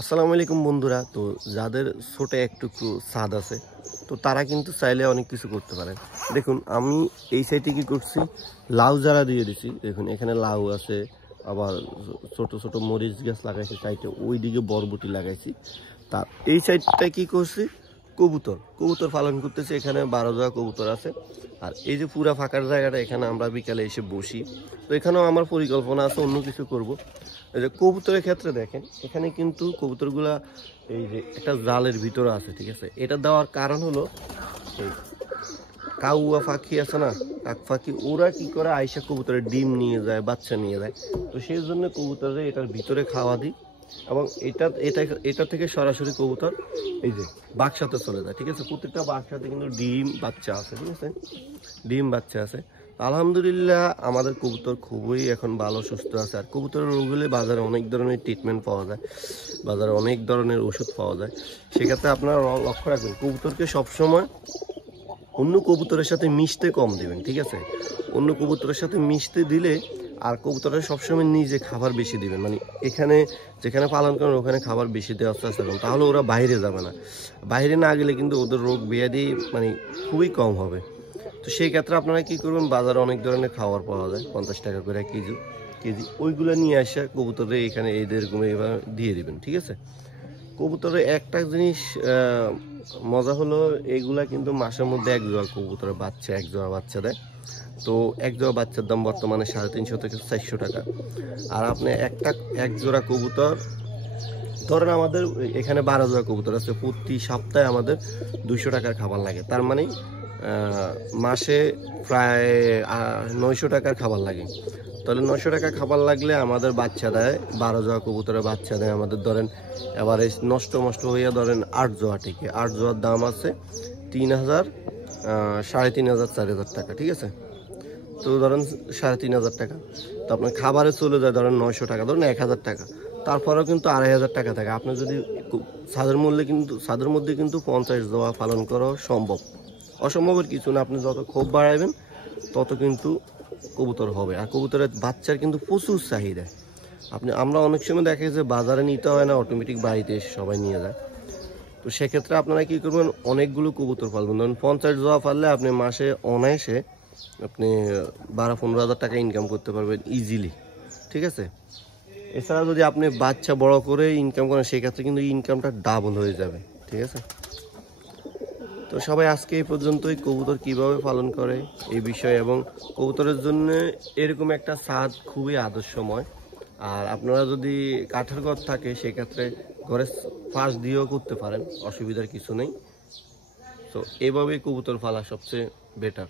আসসালামু আলাইকুম বন্ধুরা। তো যাদের ছোট একটু ছাদ আছে তো তারা কিন্তু চাইলে অনেক কিছু করতে পারে। দেখুন আমি এই সাইডে কি করছি, লাউ চারা দিয়ে দিছি। দেখুন এখানে লাউ আছে, আবার ছোট ছোট মরিচ গাছ লাগাইছি সাইডে, ওইদিকে বরবটি লাগাইছি। তা এই সাইডটা কি করছি, কবুতর পালন করতেছি। এখানে 12 কবুতর আছে। আর এই যে পুরা ফাঁকার জায়গাটা, এখানে আমরা বিকালে এসে বসি। তো এখানেও আমার পরিকল্পনা আছে অন্য কিছু করব। এই যে কবুতরের ক্ষেত্রে দেখেন, এখানে কিন্তু কবুতরগুলা এই যে একটা জালের ভিতরে আছে, ঠিক আছে। এটা দেওয়ার কারণ হলো এই কাউয়া পাখি আছে না, কাক পাখি, ওরা কি করে আইসা কবুতরের ডিম নিয়ে যায়, বাচ্চা নিয়ে যায়। তো সেই জন্য কবুতরে এটার ভিতরে খাওয়া দিই, এবং এটা থেকে সরাসরি কবুতর এই যে বাক্সাতে চলে যায়, ঠিক আছে। প্রত্যেকটা বাক্সাতে কিন্তু ডিম বাচ্চা আছে, ঠিক আছে, ডিম বাচ্চা আছে। আলহামদুলিল্লাহ আমাদের কবুতর খুবই এখন ভালো সুস্থ আছে। আর কবুতরের রোগ হলে বাজারে অনেক ধরনের ট্রিটমেন্ট পাওয়া যায়, বাজারে অনেক ধরনের ওষুধ পাওয়া যায়। সেক্ষেত্রে আপনারা লক্ষ্য রাখবেন, কবুতরকে সবসময় অন্য কবুতরের সাথে মিশতে কম দেবেন, ঠিক আছে। অন্য কবুতরের সাথে মিশতে দিলে, আর কবুতরের সবসময় নিজে খাবার বেশি দিবেন, মানে এখানে যেখানে পালন করেন ওখানে খাবার বেশি দেওয়ার চেষ্টা করুন, তাহলে ওরা বাইরে যাবে না। বাইরে না গেলে কিন্তু ওদের রোগ ব্যাধি মানে খুবই কম হবে। তো সেই ক্ষেত্রে আপনারা কি করবেন, বাজারে অনেক ধরনের খাবার পাওয়া যায়, 50 টাকা করে কেজি, ওইগুলো নিয়ে আসে কবুতরে এখানে এরকম এবার দিয়ে দিবেন, ঠিক আছে। কবুতরের একটা জিনিস মজা হলো, এইগুলা কিন্তু মাসের মধ্যে এক জোড়া বাচ্চা দেয়। তো এক জোড়া বাচ্চার দাম বর্তমানে 350 থেকে 400 টাকা। আর আপনি এক জোড়া কবুতর ধরেন, আমাদের এখানে 12 জোড়া কবুতর আছে, প্রতি সপ্তাহে আমাদের 200 টাকার খাবার লাগে। তার মানে মাসে প্রায় 900 টাকার খাবার লাগে। তাহলে 900 টাকা খাবার লাগলে আমাদের বাচ্চা দেয়, 12 জোড়া কবুতরের বাচ্চা দেয় আমাদের। ধরেন এবারে নষ্ট হইয়া ধরেন 8 জোড়া, ঠিক আছে। 8 জোড়ার দাম আছে 3000, 3500, 4000 টাকা, ঠিক আছে। তো ধরেন 3500 টাকা, তো আপনার খাবারে চলে যায় ধরেন 900 টাকা, ধরেন 1000 টাকা। তারপরেও কিন্তু 2500 টাকা থাকে। আপনি যদি ছাদের মধ্যে কিন্তু 50 জোড়া পালন করা সম্ভব, অসম্ভবের কিছু না। আপনি যত ক্ষোভ বাড়াইবেন তত কিন্তু কবুতর হবে। আর কবুতরের বাচ্চার কিন্তু প্রচুর চাহিদা। আমরা অনেক সময় দেখে যে বাজারে নিতে হয় না, অটোমেটিক বাড়িতে এসে সবাই নিয়ে যায়। তো সেক্ষেত্রে আপনারা কি করবেন, অনেকগুলো কবুতর পালবেন। ধরুন 50 জোড়া পারলে আপনি মাসে অনায়াসে আপনি 12-15 হাজার টাকা ইনকাম করতে পারবেন ইজিলি, ঠিক আছে। এছাড়া যদি আপনি বাচ্চা বড় করে ইনকাম করেন, সেক্ষেত্রে কিন্তু ইনকামটা ডাবল হয়ে যাবে, ঠিক আছে। তো সবাই আজকে এই পর্যন্তই, কবুতর কিভাবে পালন করে এই বিষয়ে, এবং কবুতরের জন্য এরকম একটা ছাদ খুবই আদর্শময়। আর আপনারা যদি কাঠের ঘর থাকে, সেক্ষেত্রে ঘরের পাশ দিয়েও করতে পারেন, অসুবিধার কিছু নেই। তো এভাবেই কবুতর পালা সবচেয়ে বেটার।